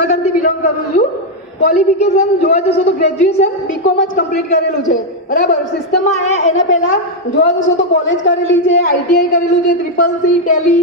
જુનાગઢથી belong કરું છું. Qualification જોવા જશો તો ગ્રેજ્યુએશન બીકોમ જ કમ્પ્લીટ કરેલું છે, બરાબર. સિસ્ટમમાં આવ્યા એના પહેલાં જોવા જશો તો કોલેજ કરેલી છે, આઈટીઆઈ કરેલું છે, CCC, ટેલી,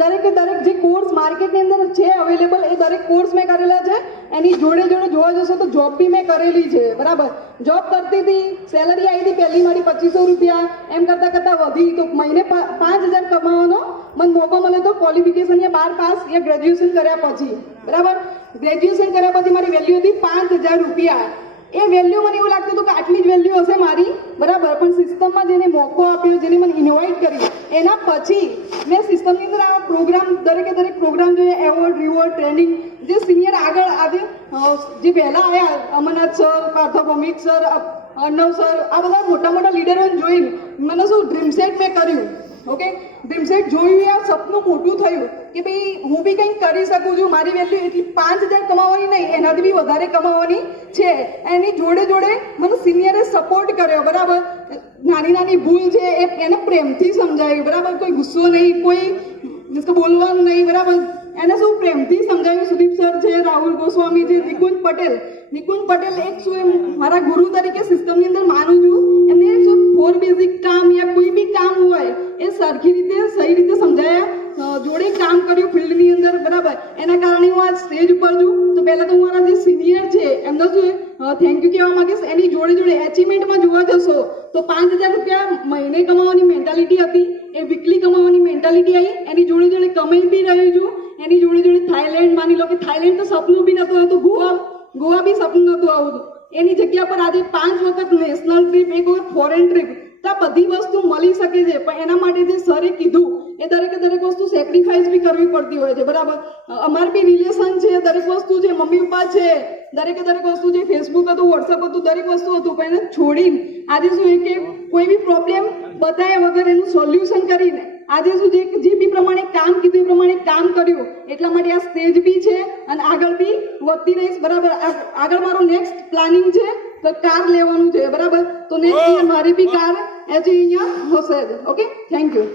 દરેક જે કોર્સ માર્કેટની અંદર છે અવેલેબલ એ દરેક કોર્સ મેં કરેલા છે. એની જોડે જોવા જશો તો જોબ બી મેં કરેલી છે, બરાબર. જોબ કરતી હતી, સેલરી આવી હતી પહેલી મારી 2500 રૂપિયા, એમ કરતાં વધી તો મહિને 5000 કમાવાનો મને મોકો મળ્યો તો ક્વોલિફિકેશન યા 12 પાસ યા ગ્રેજ્યુએશન કર્યા પછી, બરાબર. ગ્રેજ્યુએશન કર્યા પછી મારી વેલ્યુ હતી 5000 રૂપિયા. એ વેલ્યુ મને એવું લાગતું હતું કે આટલી જ વેલ્યુ હશે મારી, બરાબર. પણ સિસ્ટમમાં જેને મોકો આપ્યો, જેને મને ઇન્વાઇટ કરી, એના પછી મેં સિસ્ટમની અંદર આ પ્રોગ્રામ દરેક પ્રોગ્રામ જોઈએ, એવોર્ડ, રિવોર્ડ, ટ્રેનિંગ, જે સિનિયર આગળ આજે જે પહેલાં આવ્યા, Amarnath sir, Parth Bhowmik sir, Arnav sir, આ બધા મોટા લીડરોને જોઈને મને શું ડ્રીમ સેટ મેં કર્યું. ઓકે, ડ્રીમ સેટ જોયું, આ સપનું મોટું થયું કે ભાઈ હું બી કંઈક કરી શકું છું. મારી વેલ્યુ એટલી 5000 કમાવાની નહીં, એનાથી બી વધારે કમાવાની છે. એની જોડે મને સિનિયરે સપોર્ટ કર્યો, બરાબર. નાની ભૂલ છે એને પ્રેમથી સમજાવી, બરાબર. કોઈ ગુસ્સો નહીં, કોઈ બોલવાનું નહીં, બરાબર. એને શું પ્રેમથી સમજાવ્યું. સુદીપ સર છે, રાહુલ ગોસ્વામી છે, નિકુંજ પટેલ એક શું મારા ગુરુ તરીકે સિસ્ટમની અંદર માનું છું. એમને શું ફોર બેઝિક કામ યા કોઈ બી કામ હોય એ સરખી રીતે સહી રીતે સમજાયા, જોડે કામ કર્યું ફિલ્ડની અંદર, બરાબર. એના કારણે હું આ સ્ટેજ ઉપર છું. તો પહેલાં તો મારા જે સિનિયર છે એમનો શું થેન્ક યુ કહેવા માંગીશ. એની જોડે એચિવમેન્ટમાં જોવા જશો તો 5000 રૂપિયા મહિને કમાવાની મેન્ટાલિટી હતી, એ વીકલી કમાવાની મેન્ટાલિટી આવી. એની જોડે કમાઈ બી રહી છું. એની જોડે થાઈલેન્ડ, માની લો કે થાઈલેન્ડ તો સપનું બી નહોતું આવતું, ગોવા બી સપનું નહોતું આવતું. એની જગ્યા પર આજે 5 વખત નેશનલ ટ્રીપ, 1 વખત ફોરેન ટ્રીપ, તો આ બધી વસ્તુ મળી શકે છે. પણ એના માટે જે સરે કીધું એ દરેક વસ્તુ સેક્રિફાઈસ બી કરવી પડતી હોય છે, બરાબર. અમારે બી રિલેશન છે, દરેક વસ્તુ છે, મમ્મી પપ્પા છે, દરેક વસ્તુ છે, ફેસબુક હતું, વોટ્સઅપ હતું, દરેક વસ્તુ હતું. પણ એને છોડીને આજે શું કે કોઈ બી પ્રોબ્લેમ બતાવ્યા વગર એનું સોલ્યુશન કરીને આજે શું જે બી પ્રમાણે કામ કીધું એ પ્રમાણે કામ કર્યું. એટલા માટે આ સ્ટેજ બી છે અને આગળ બી વધતી રહીશ, બરાબર. આગળ મારું નેક્સ્ટ પ્લાનિંગ છે તો કાર લેવાનું છે, બરાબર. તો નેક્સ્ટ મારી બી કાર અહીંયા હશે. Okay, thank you.